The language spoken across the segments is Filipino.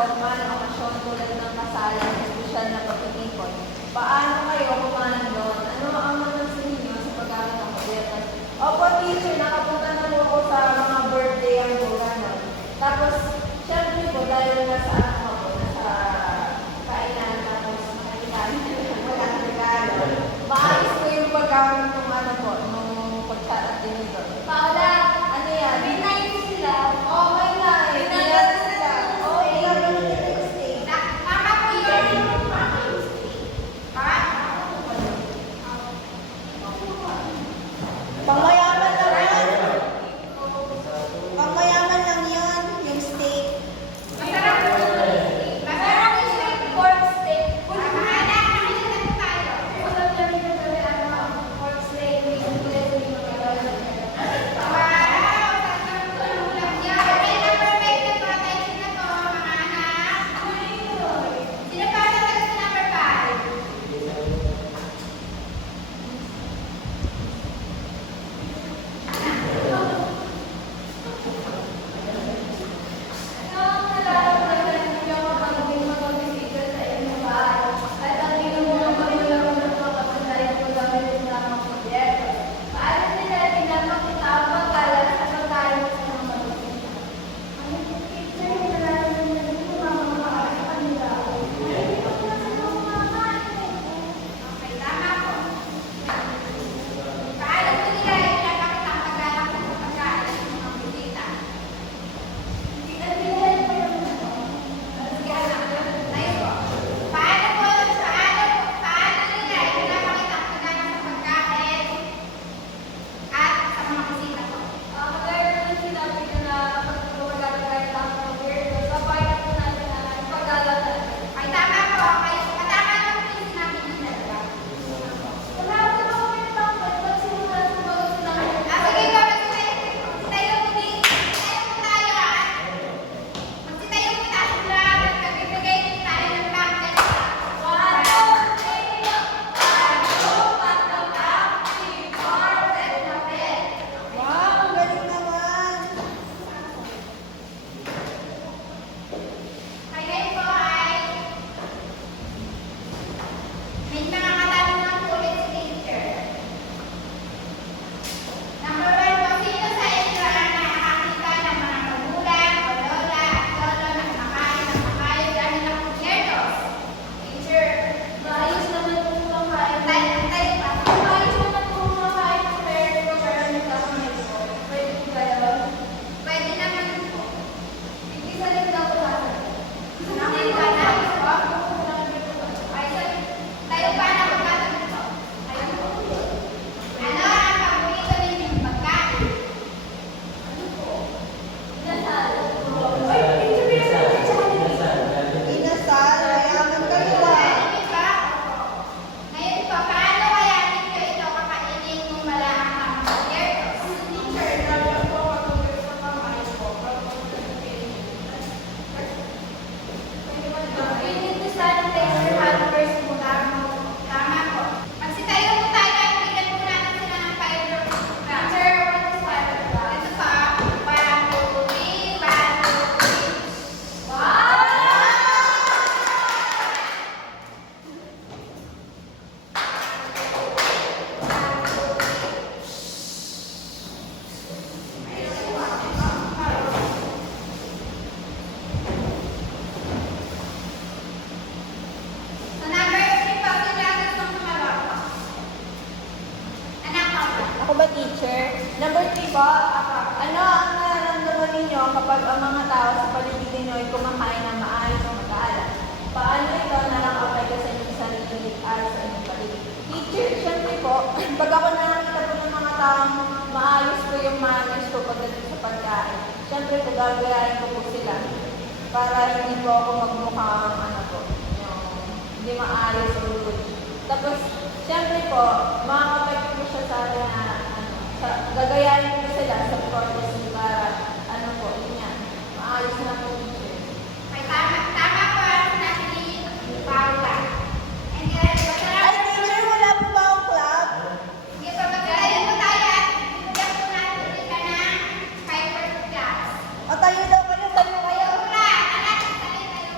mga okasyon tulad ng kasalan, espesyal na pagtitipon. Paano kayo kumanan doon? Ano ang matansin ninyo sa paggamit ng kubyertas? Opo, teacher, nakapunta na po ako sa mga birthday ang gano'n. Tapos, syempre po, dahil nasa ako po, nasa kainan, tapos nakikita wala ng regalo. Maayos po yung paggamit ng ano po, nung kutsara at tinidor. Paula, ano yan? May nais sila. Oo, may nais. May nais sila. Oo, ilan yung steak. Tama po yun. Pangmayaman lang yan. Pangmayaman lang yan, yung steak. Masarap po. Masarap yung steak, pork steak. Mahala, nakita na tayo. Masarap na rin yung pork steak. Wow! Sarap po ng ulam yan. Ay, na-perfect na po. Attention na to, mga anak. Sino pa sa number 5? Okay, tama po. Paano po nila ipinapakita ang paggalang sa pagkain ng mga bisita? Sige, anak. Tayo po. Paano nila ipinapakita ang paggalang sa pagkain at sa mga bisita po? Kagaya naman sinabi ko na kapag gumagana tayo ng kubyertas, sabayan po natin na paglalatan. Ay, tama po. Ay, katama lang po yung sinabi niyo talaga. Wala ko na kami ng pag simulan sa bago sila. Sige po, magsitayo po din. Magsitayo po tayo, ha? Magsitayo po tayo lahat at magbibigay po tayo ng blanket. Wow, galing naman. Ay, ngayon po ay may mga katanungan po ulit si teacher. Number 1 po, sino sa inyo ang nakakita ng mga magulang o lola at lolo na kumakain ng makayod gamit ang kubyertos? Teacher, Maayos naman po kumakain. tayo pa. Maayos naman po kumakain pero pero nagkakamay po. Pwede po kayo. Pwede naman po. Hindi sa ligda po natin. Nakita na po. Ay, tayo pa na magkatabi po. Ayun po. Ano ang paborito ninyong pagkain? Inasal, mayaman kayo ah. Pwede ba? Ngayon po, paano kaya ninyo ito kakainin kung wala ang mga kubyertos? Teacher, dapat po matulog sa kamay po. Tama po. Magsitayo po tayo at bigyan po natin sila ng fiber. Teacher, what is fiber? Ito pa. 1, 2, 3, 1, 2, 3. Wow! So number 3 po, sila gustong tumalon po. Anak ko po. Ako ba, teacher? Number 3 po, ano ang nararamdaman ninyo kapag ang mga tao sa paligid ninyo ay kumakain ng maayos o mag-aalat? Paano ito nakaka-apekto sa inyong sarili at sa inyong paligid? Teacher, syempre po, pag ako nakakita po ng mga taong maayos po yung manners ko pagdating sa pagkain, syempre po gagayahin ko po sila para hindi po ako magmukhang ano po, yung hindi maayos o rude. Tapos, syempre po, makakapekto po siya sa akin na gagayahin ko sila sa courtesy para ano po, yun yan, maayos na po teacher. Ay, tama po ang sinabi ni Paula. And then, masarap. Ay, teacher, wala po ba akong club? Sige po, magsitayo po tayo at bigyan po natin ulit ka ng fiber class. O tayo daw kayo, tayo kayo. Paula, anak, tayo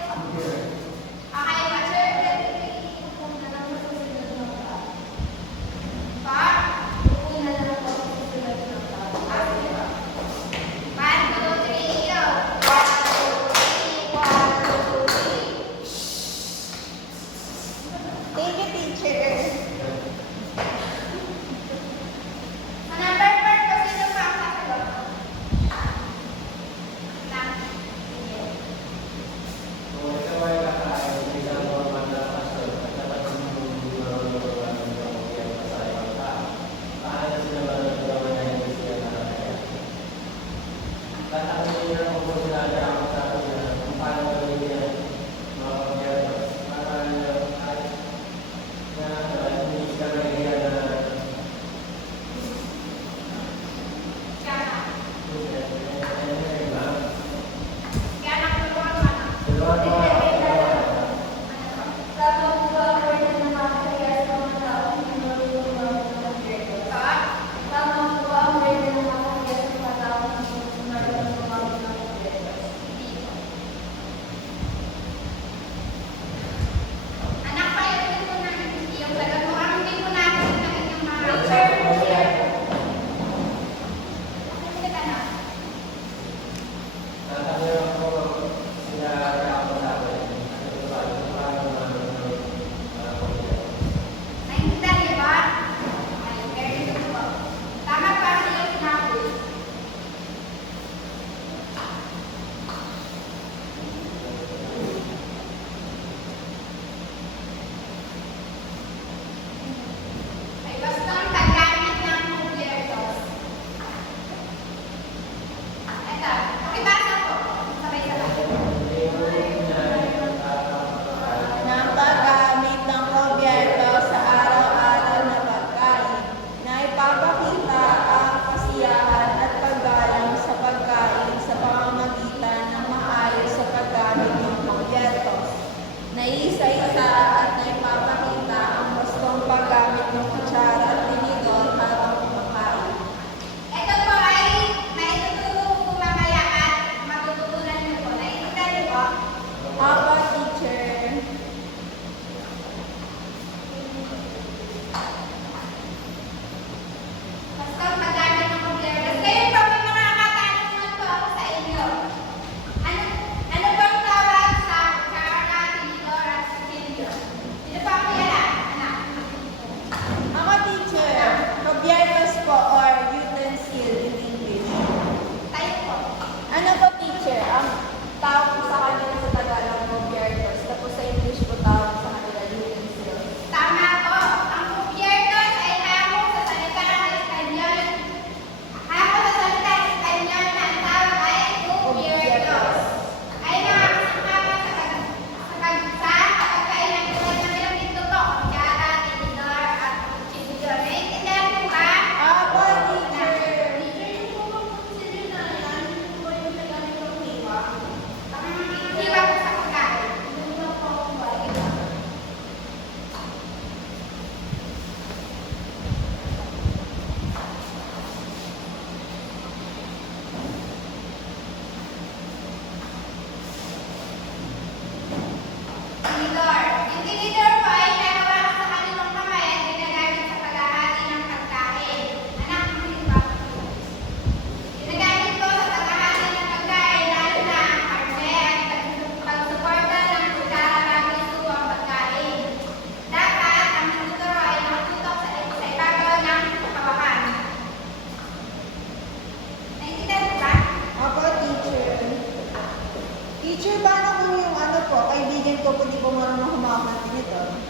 Teacher, paano kung yung ano po, kaibigan ko po di po marunong humawak ng ganito?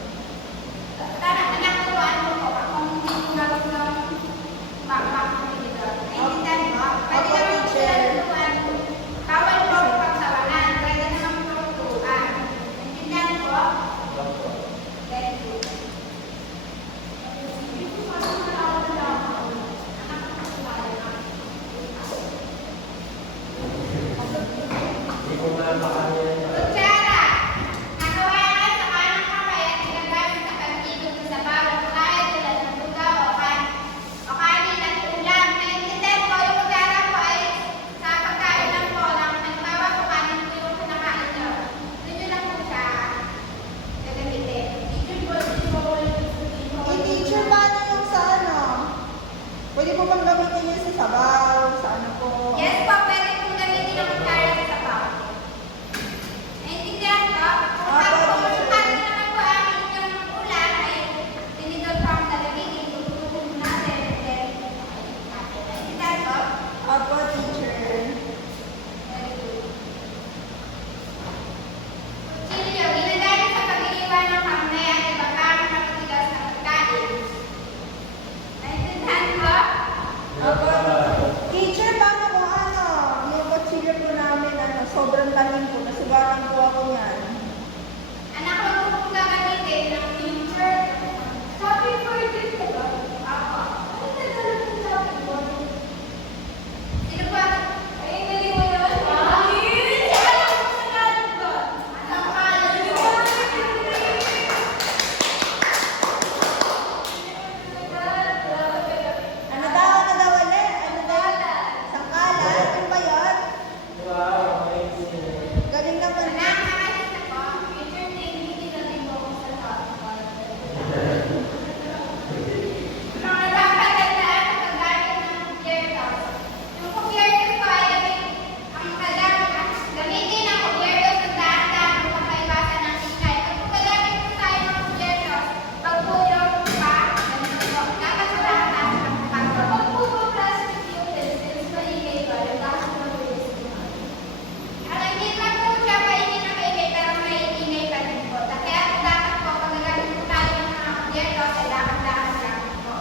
Tara, anak ko, ano po, kung hindi ko gagawin ng backpack ko dito. Naiintindihan mo? Pwede Opo, naman po sila teacher. tutuan. Bawal po ang pagtawanan. Pwede naman po tutuan. Naiintindihan mo? Thank you. Kutsara, nakawayan sa kanang kamay at ginagamit sa pagtibig sa bawat kain tulad ng lugaw o kanin at ulam. Naiintindihan po, yung kutsara po ay sa pagkain lang po lang. Halimbawa po kanin po yung kinakain nyo. Doon nyo lang po siya gagamitin. Teacher po, hindi po ulit Eh, teacher, paano yung sa ano? Pwede po bang gamitin yun sa sabaw, sa ano po? Yes po, pwede pong gamitin ang kutsara sa sabaw. Naiintindihan po? Kung kanin naman po ang inyong ulam ay tinidor po ang lalagigin, tutulungan mo natin and then naiintindihan po? Opo, teacher. Very good. Kutsilyo, ginagamit sa pag-iwan ng karne at iba pang matitigas na pagkain. Naiintindihan po? Opo, teacher, paano kung ano? Yung kutsilyo po namin, ano, sobrang talim po, nasigawan po ako niyan. Anak ko po kung gagamitin ng teacher. Shopping board din ka ba? Ako. Ano na dala ng shopping board? Sino ba? Ay, galing mo yun. Ay, alam mo sa galing ko. Anong kalan ko? Ano daw, ano daw ulit? Ano daw? Sangkalan? Ano ba yun? Galing naman. Anak, nakakita ko. Future day, hindi na rin po ako sa shopping board. Mga napagandaan sa paggamit ng kubyertos. Yung kubyertos po ay gamitin ang kubyertos ng dahan-dahan upang maiwasan ng ingay. Pag gagamit po tayo ng kubyertos, pag puro pa, ganun po. Dapat sa dahan-dahan ang pagpapagod. Pag puro plastic utensils, maingay ba? Yung dahan na po yung ang hindi lang po siya paingay na maingay, pero may ingay pa rin po. Kaya dapat po, pag gagamit po tayo ng mga kubyertos, ay dahan-dahan lang po.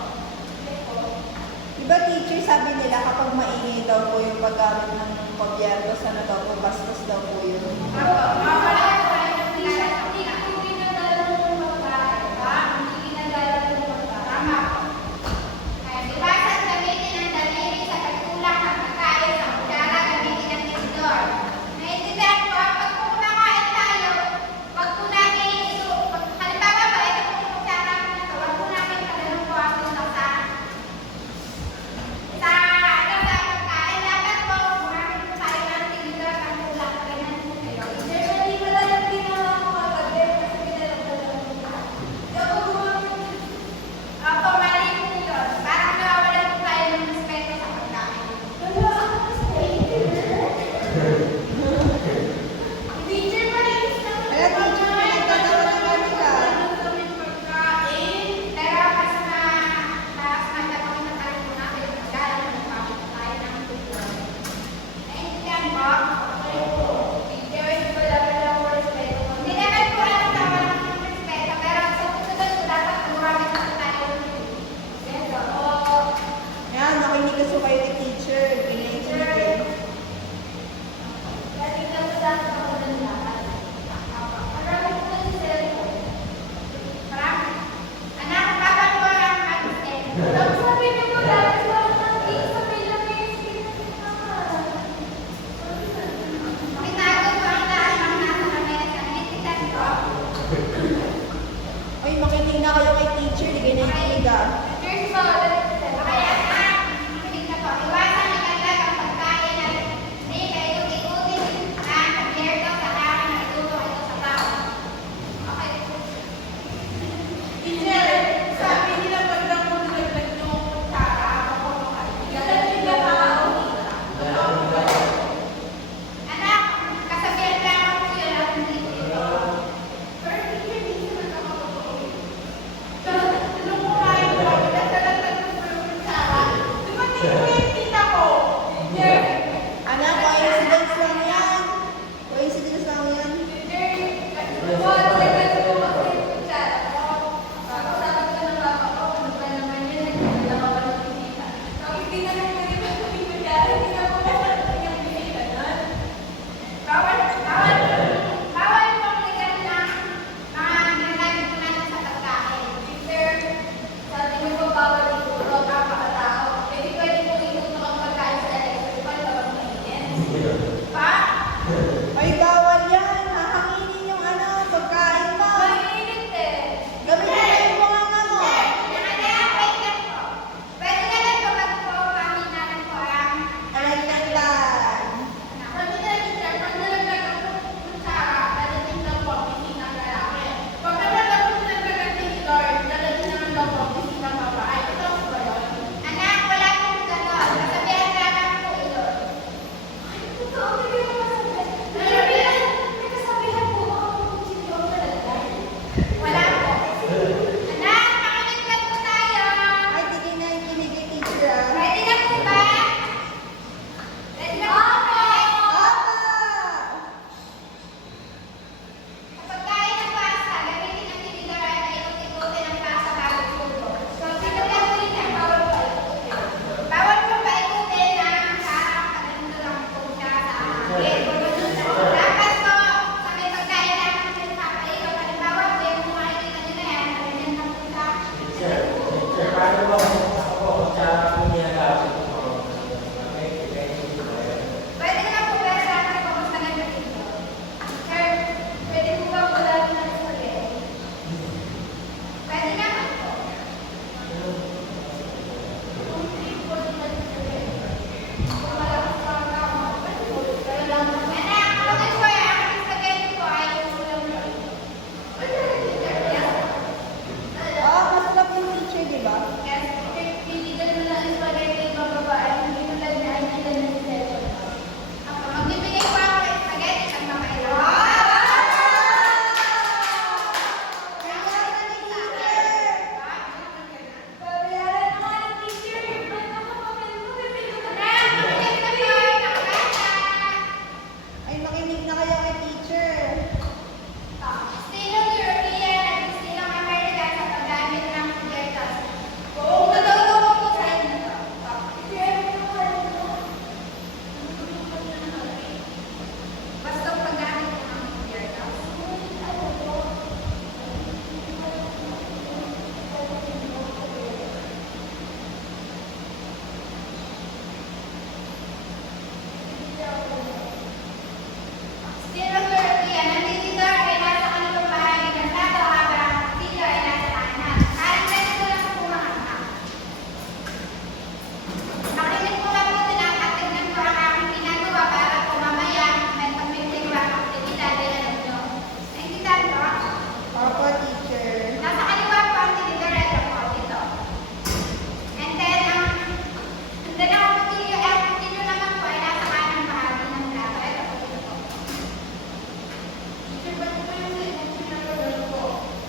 Diba, teacher, sabi nila kapag maingay daw po yung paggamit ng pabyertos, ano daw po, bastos daw po yun. Ako, mawala ko tayo ng pinag- hindi na po ginagala ng pagkain, ba? Hindi ginagala ng pagkain. Tama po. Kaya iwasan gamitin ang daliri sa pagkulang ng pagkain sa kutsara, gamitin ang tinidor. Naiintindihan po, pag po kumakain tayo, wag po namin halimbawa ba, ito po yung kutsara ko na to, wag po namin pagano'n po ang sa pagkain. Dapat po, gumamit po tayo ng tinidor at kulang. Ganyan Ay, makinig na kayo kay teacher. Sinong European at sinong American sa paggamit ng projectors? Totoo po sa inyo. Basta paggamit ng projectors. Sinong European ang dito ay nasa kanilang bahagi ng plato habang sila ay nasa kanan. Kahit ko lang sa pumahanga. Makinig po mabuti na at tignan ko ang aking ginagawa para po mamaya may pagmimigwa ang aktibidad ay alam nyo. Naintindihan ko? Opo, teacher. Nasa kaliwa po ang tinigareto po dito. And then, ang kutilyo naman po ay nasa kanang bahagi ng plato. Ito po dito po. Teacher, ba't po yung sinagulog ko?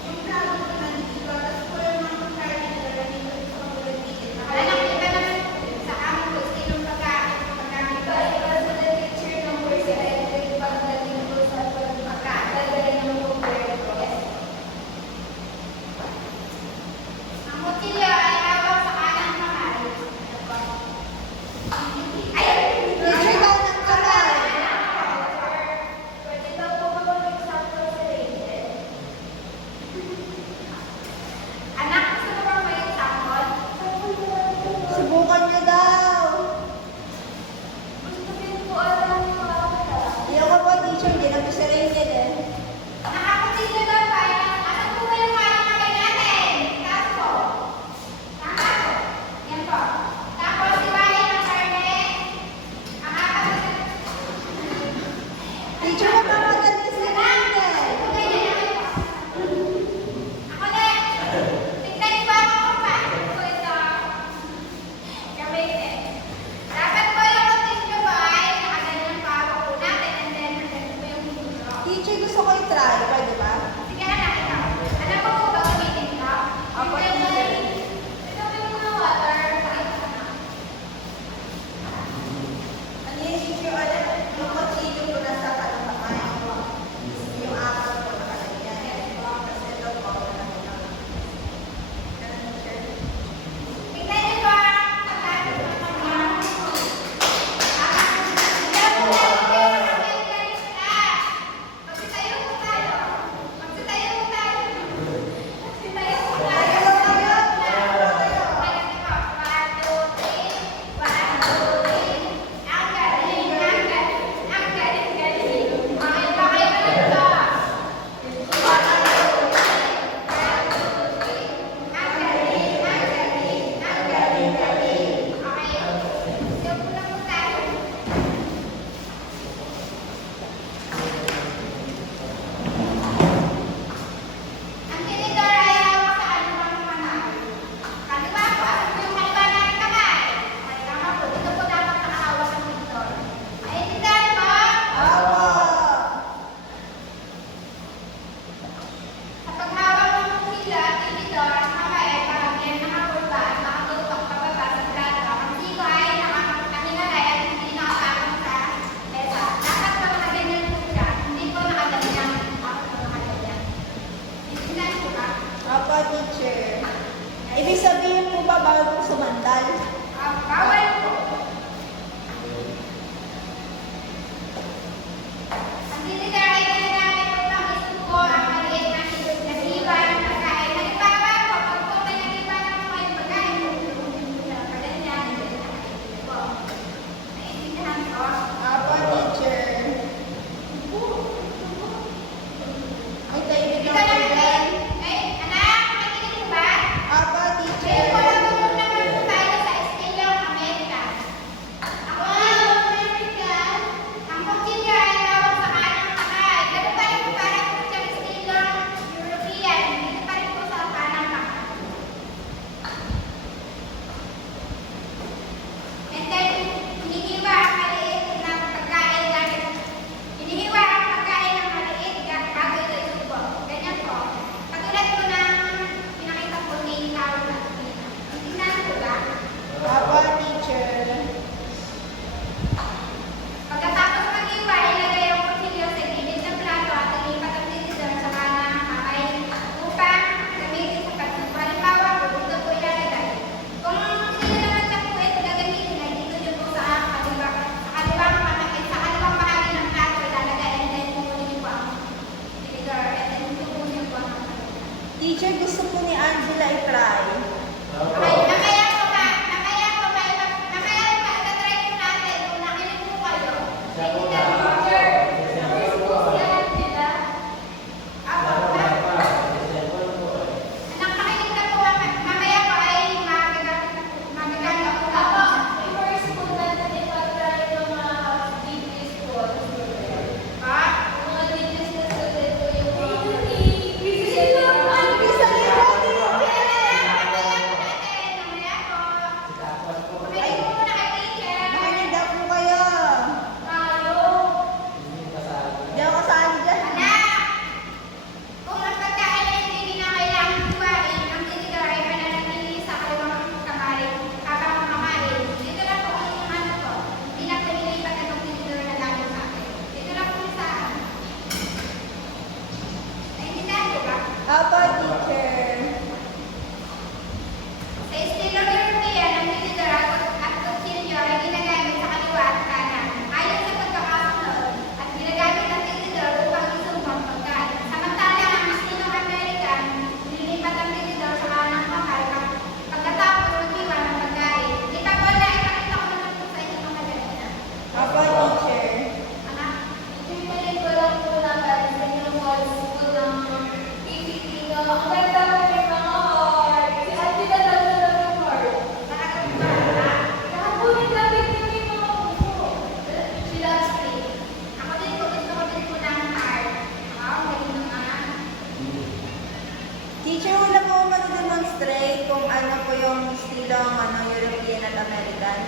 Yung plato ko nandito, tapos po yung mga pagkain na nalagay dito sa kamulang ticket. Alam niyo ba naman sa amin po, sinong paggamit ko? Iba sa teacher ng first electric pagdating po sa pagkakadali ng pagkakadali. Yes. Ang kutilyo ay hawak sa kanang kamay. Ay! Teacher, kanang kamay. Pwede daw po ba mag-example sa rated? Anak, gusto mo bang may example? Subukan niyo daw. Gusto din po alam mo Ayoko po, teacher. Hindi na po si Rated eh. Nakakutilyo daw ba? Asan po ba yung kanang kamay natin? Taas po. Tama po. Yan po. Tapos, iwain ang karne. Ang apat na Teacher, mapapagod na si Rated. Ako na. Tignan ba ako pa? Ito, ito. Gamitin. Dapat po yung kutilyo ba ay nakaganon pa ako po natin and then nandun po yung dulo. Teacher, gusto ko i-try. Pwede ba? Sige na ikaw. Alam mo po ba gamitin ito? Apo, Ito teacher. yung mga water. Ano yung teacher? Ano yung kutsilyo ko nasa kanang kamay?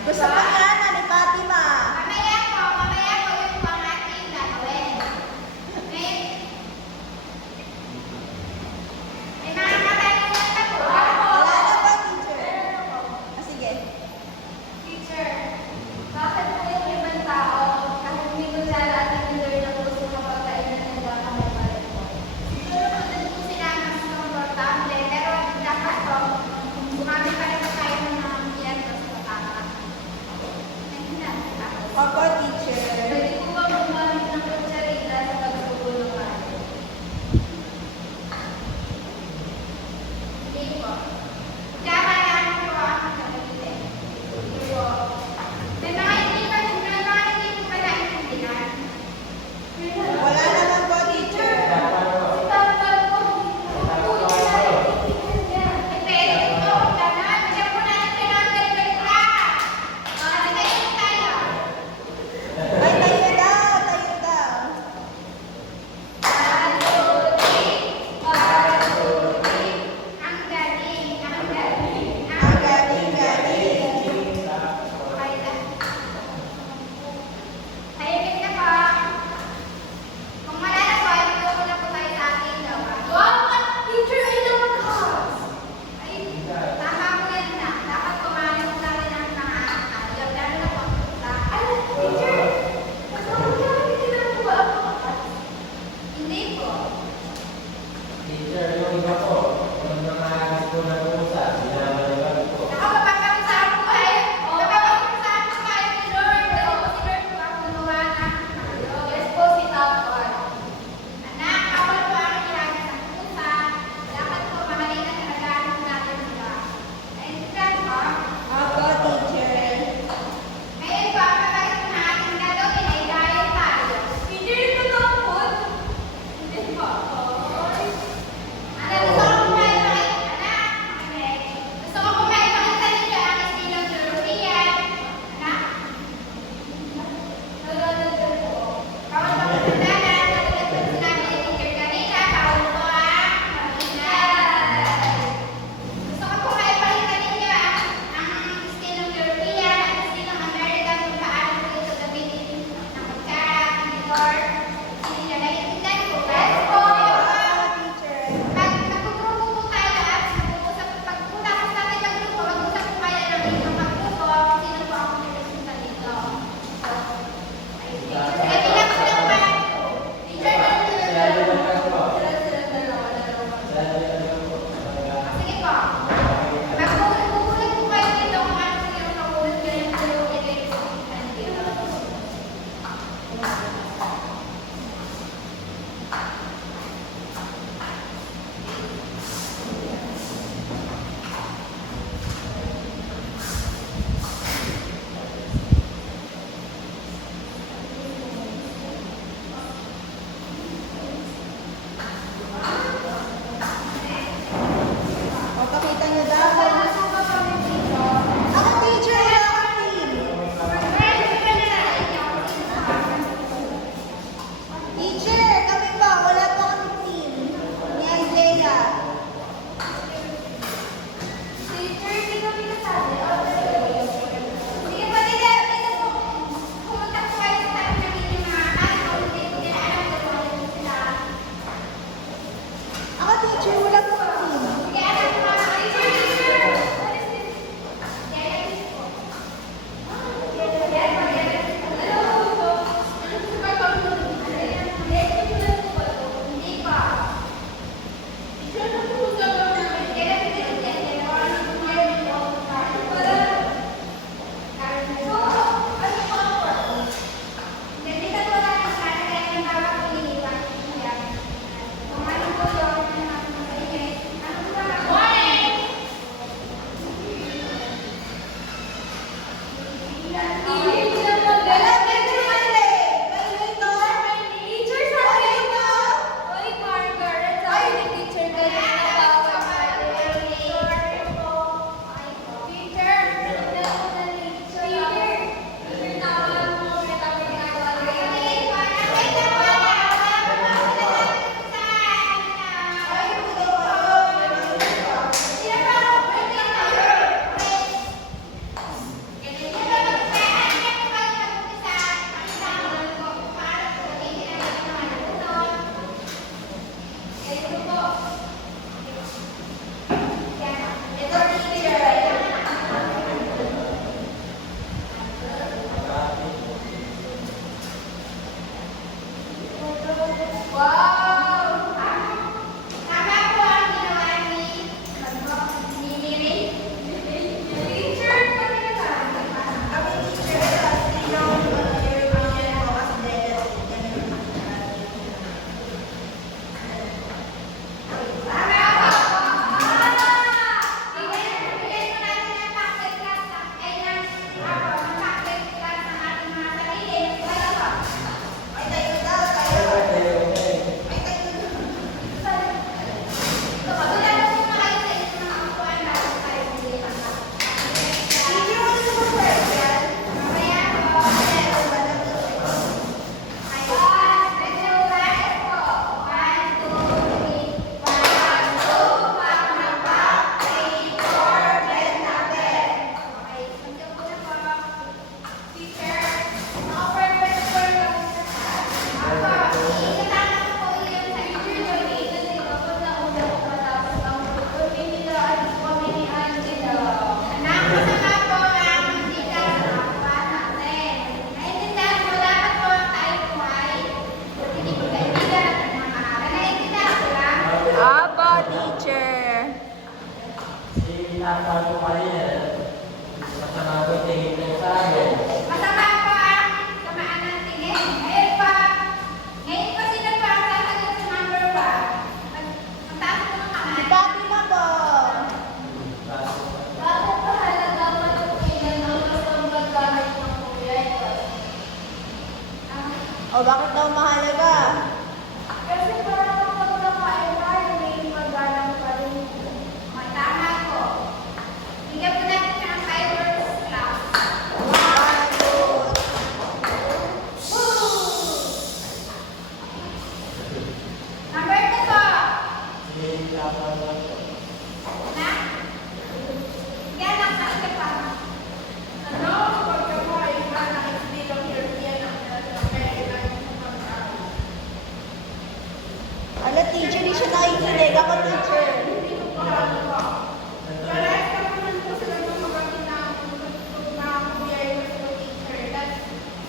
Gusto pa yan, ni Fatima. Mamaya po yun po ang ating gagawin. May mga katanungan na po. Wala na ba, teacher? Sige. Teacher, bakit po yung ibang tao, kahit may kutsara at tinidor na puso kapag kainan nagkakamay pa rin po? Siguro po din po sila mas komportable, pero dapat po, gumamit pa rin po tayo ng mga miyento sa pataka. Opo, teacher. Pwede po ba gumamit ng kutsarita sa pagbubuo ng kanin? Hindi po. Kutsara lang po ang gagamitin. Hindi po. May mga hindi po pala intindihan. Wala naman po, teacher. Tapos po, kung na intindihan niya. Pwede po, ganun. Bigyan po natin tinanggal ba yung sige po tayo. Ay, tayo daw, tayo daw. Ang galing, ang galing, Ang galing-galing. Okay lang. Tahimik na po. Na? Yan ang kasi pa. Ano? Pagkakuha yung anak, hindi lang European ang kaya kailangan mo mag-aaral. Ala, teacher, di siya nakikinig. Ako, teacher. Hindi ko pa ano pa. Parehas ka naman po sila ng mga nakakabiyay mo sa teacher. That's,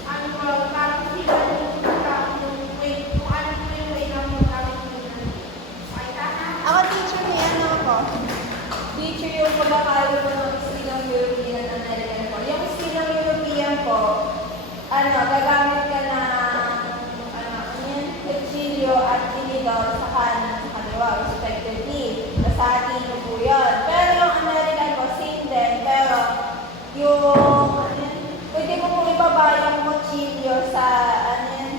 ano ba, parang sila yung way, kung ano po yung way na mo namin yun. Ay, tama. Ako, teacher, may ano ako. Teacher, yung pagkakalo po ng istilang European at American po. Yung istilang European po, ano, gagamit ka ng, ano yan, kutsilyo at inigaw sa kanan sa kaliwa, respectively. Sa atin po yun. Pero yung American po, same din, pero yung, ano yan, pwede mo pong ibaba yung kutsilyo sa, ano yan,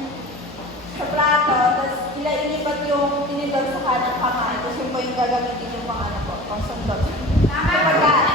sa plato, tapos ilipat yung inigaw sa kanang kamay, tapos yun po yung gagamitin yung pang ano po, pang sundot. Tama Kapag po.